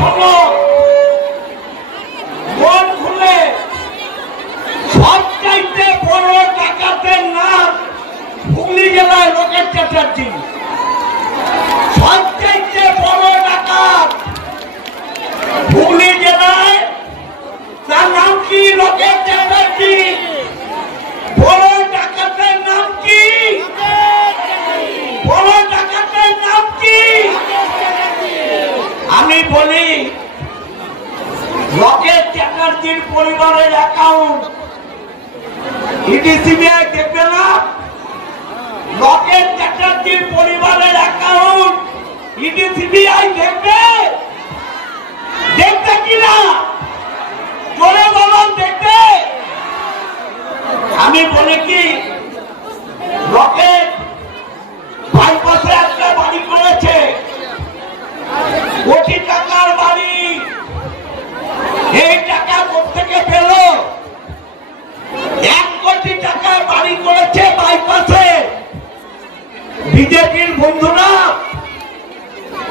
শোনো, মন খুলে। সবচাইতে বড় ডাকাতের নাম হুগলি জেলায় রকেট চ্যাটার্জি। সবচাইতে বড় ডাকাত হুগলি জেলায়, তার নাম কি? রকেট চ্যাটার্জি। বড় ডাকাতের নাম কি? বড় ডাকাতের নাম কি? আমি বলি, রকেট চ্যাটার্জির পরিবারের অ্যাকাউন্ট ইডি সিবিআই দেখবে না? রকেট চ্যাটার্জির পরিবারের অ্যাকাউন্ট ইডি সিবিআই দেখবে? দেখবে কিনা জোরে বলুন, দেখবে? আমি বলি কি, রকেট বাইপাসে একটা বাড়ি করেছে, কোটি টাকার বাড়ি। এই টাকা কোথেকে পেল? 1 কোটি টাকার বাড়ি করেছে বাইপাসে। বিজেপির বন্ধুরা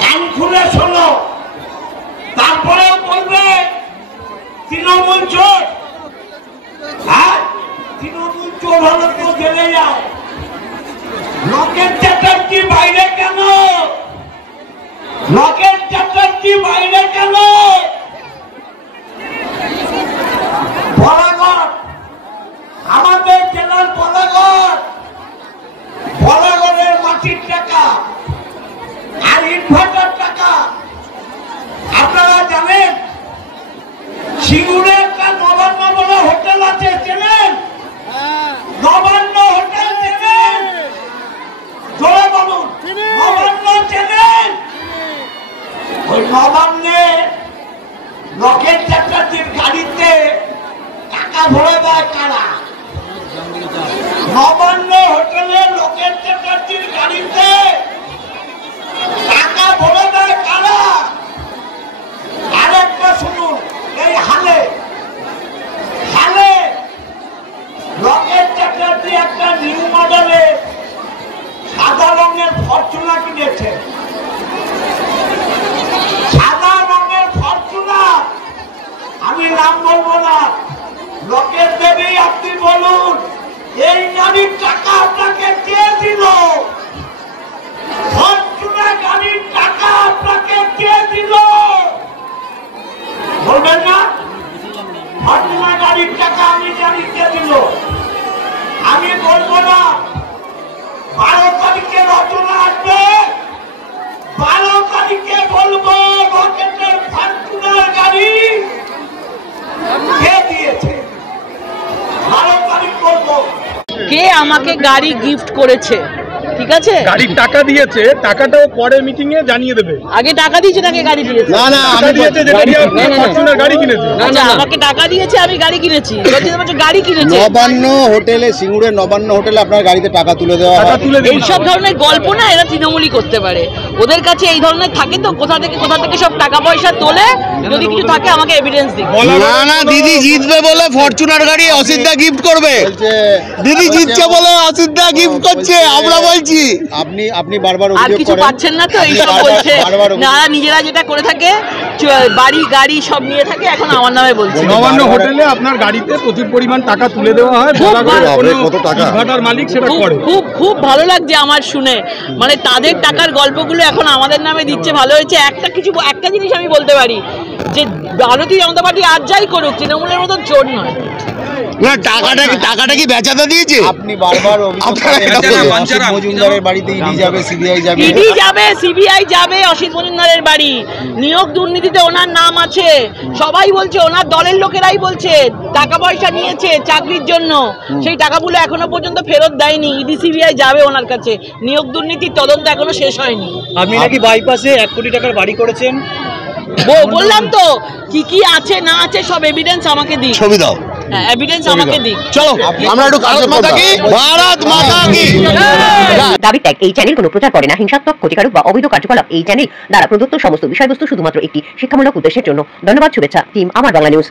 কান খুলে শোনো, তারপরেও বলবে তৃণমূল চোর। হ্যাঁ, তৃণমূল চোর হলে তো জেলে যাও। রকেট চ্যাটার্জি বাইরে কেন? রকেট চ্যাটার্জি বাইরে কেন? বলাগড়, আমাদের জেলার বলাগড়ের মাটির টাকা আর ইনভার্টার টাকা। আপনারা জানেন সিঙ্গুরে একটা নবান্ন বলে হোটেল আছে, চেনেন? নবান্ন হোটেল চেনেন? জোরে বলুন, নবান্ন চেনেন? ওই নবান্নে রকেট চ্যাটার্জির গাড়িতে টাকা ভরে দেয় কারা? নবান্ন হোটেলে রকেট চ্যাটার্জির গাড়িতে টাকা ভরে দেয় কারা? আরেকটা শুনুন, এই হালে রকেট চ্যাটার্জি একটা নিউ মডেলের সাদা রঙের ফরচুনার কিনেছে। সাদা রঙের ফরচুনার, আমি নাম বলবো না। রকেট দেবী, আপনি বলুন, এই গাড়ির টাকা আপনাকে কে দিল? ফরচুনার গাড়ির টাকা আপনাকে কে দিল? বলবেন না? ফরচুনার গাড়ির টাকা আমি জানি কে দিল। আমি বলবো না। 12 তারিখে রচনা আসবে, 12 তারিখে বলবো রকেটের ফরচুনার গাড়ি কে দিয়েছে। 12 তারিখ বলবো কে আমাকে গাড়ি গিফট করেছে। ঠিক আছে, গাড়ির টাকা দিয়েছে, টাকাটাও পরে মিটিং এ জানিয়ে দেবে। আগে টাকা দিয়েছে, নাকি গাড়ি দিয়েছে? না না, আমি দিয়েছে, যেটা দিয়ে ফরচুনার গাড়ি কিনেছে। আচ্ছা, আমাকে টাকা দিয়েছে, আমি গাড়ি কিনেছি। গাড়ি কিনেছে নবান্ন হোটেলে, সিঙ্গুরের নবান্ন হোটেলে আপনার গাড়িতে টাকা তুলে দেওয়া হয়। এইসব ধরনের গল্প না এরা তৃণমূলই করতে পারে। ওদের কাছে এই ধরনের থাকে তো, কোথা থেকে সব টাকা পয়সা তোলে। যদি কিছু থাকে আমাকে এভিডেন্স দিন। না না, দিদি জিতবে বলে ফরচুনার গাড়ি অসিতদা গিফট করবে। দিদি জিতছে বলে অসিতদা গিফট করছে, আমরা বলছি। আপনি বারবার আর কিছু পাচ্ছেন না তো, এইসব বলছে। না, নিজেরা যেটা করে থাকে, বাড়ি গাড়ি সব নিয়ে থাকে, এখন আমার নামে বলছে। নবান্ন হোটেলে আপনার গাড়িতে প্রচুর পরিমাণ টাকা তুলে দেওয়া হয়। কত টাকা ইনভার্টার মালিক সেটা করে। খুব ভালো লাগছে আমার শুনে। মানে তাদের টাকার গল্পগুলো এখন আমাদের নামে দিচ্ছে। ভালো হয়েছে। একটা জিনিস আমি বলতে পারি, যে ভারতীয় জনতা পার্টি আর যাই করুক, তৃণমূলের মতো চোর নয়। না, টাকাটা কি বেচাতে দিয়েছে? আপনি বারবার মজুমদারের বাড়িতে ইডি যাবে, সিবিআই যাবে অসিত মজুমদারের বাড়ি। নিয়োগ দুর্নীতিতে ওনার নাম আছে, সবাই বলছে, ওনার দলের লোকেরাই বলছে টাকা পয়সা নিয়েছে চাকরির জন্য। সেই টাকাগুলো এখনো পর্যন্ত ফেরত দেয়নি। ইডি সিবিআই যাবে ওনার কাছে। নিয়োগ দুর্নীতির তদন্ত এখনো শেষ হয়নি। আপনি নাকি বাইপাসে 1 কোটি টাকার বাড়ি করেছেন। বললাম তো, কি আছে না আছে সব এভিডেন্স আমাকে দিন। ছবি দাও, এভিডেন্স আমাকে দিন। চলো আমরা একটু ভারত মাতা কি। দাবি ত্যাগ এই চ্যানেল কোনো প্রচার করে না হিংসাত্মক, ক্ষতিকারক বা অবৈধ কার্যকলাপ এই চ্যানেল দ্বারা প্রদত্ত সমস্ত বিষয়বস্তু শুধুমাত্র একটি শিক্ষামূলক উদ্দেশ্যের জন্য। ধন্যবাদ। শুভেচ্ছা টিম আমার বাংলা নিউজ।